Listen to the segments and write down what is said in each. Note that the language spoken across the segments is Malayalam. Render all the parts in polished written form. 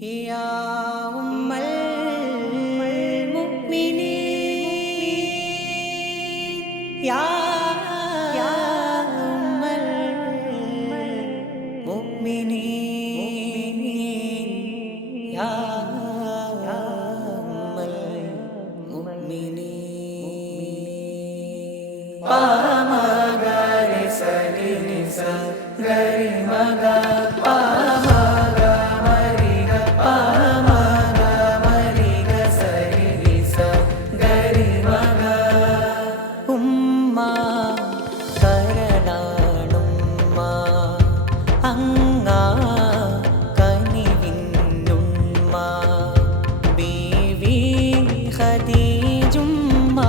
يا أم المؤمنين يا أم المؤمنين يا أم المؤمنين पामा गारे सनी निसा गरी मगा पामा गा मरी गा पामा गा मरी गा सनी निसा गरी मगा उम्मा करणानुम्मा अंगा कनिविन्नुम्मा बीवी खदीजुम्मा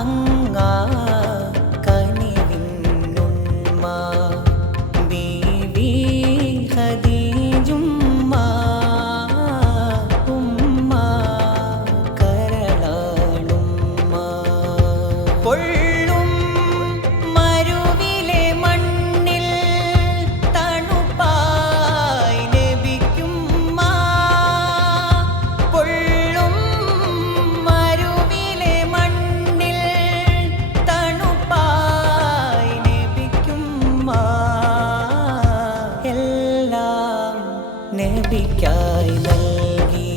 अंगा कनिविन्नुम्मा बीवी खदीजुम्मा उम्मा करलानुम्मा പൊള്ളും മരുവിലെ മണ്ണിൽ തണുപ്പായി ലഭിക്കുമ്മ പൊള്ളും മരുവിലെ മണ്ണിൽ തണുപ്പായി ലഭിക്കുമ്മ എല്ലാം നബിക്കായി നൽകി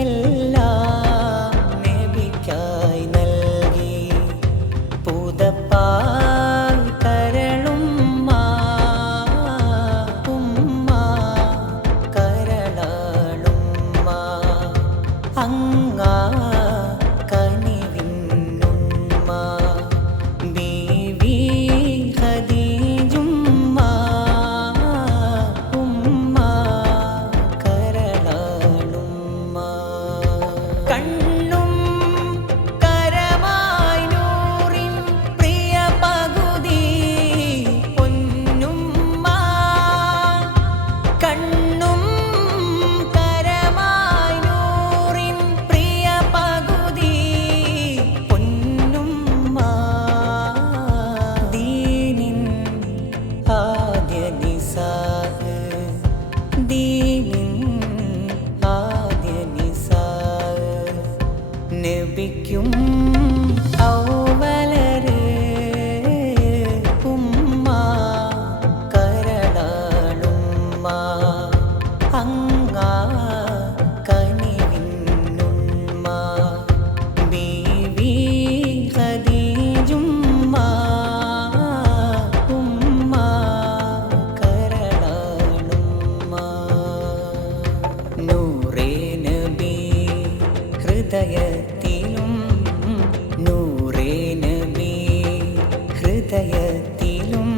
എല്ലാം നബിക്കായി നൽകി പുതപ്പാൽ കരളുമ്മ ഉമ്മ കരളാളുമ്മ അങ്ങാ കനിവിന്നുമ്മ ബീവി ഖദീജുമ്മ ഉമ്മ കരളാളുമ്മ കണ്ണും കരമായി നൂറിൻ പ്രിയ പകുതി പൊന്നുമ്മ കണ്ണും കരമായി നൂറിൻ പ്രിയ പകുതി പൊന്നുമ്മ ദീനിൻ ആദ്യ നിസാ ദീനിൻ ആദ്യ നിസാ നബിക്കും ഔവലര് ഉമ്മ കരളാളുമ്മ അങ്ങാ കനിവിന്നുമ്മ ബീവി ഖദീജുമ്മ ഉമ്മ കരളാളുമ്മ നൂറേ നബി ഹൃദയത്തിലും നൂറേ നബി ഹൃദയത്തിലും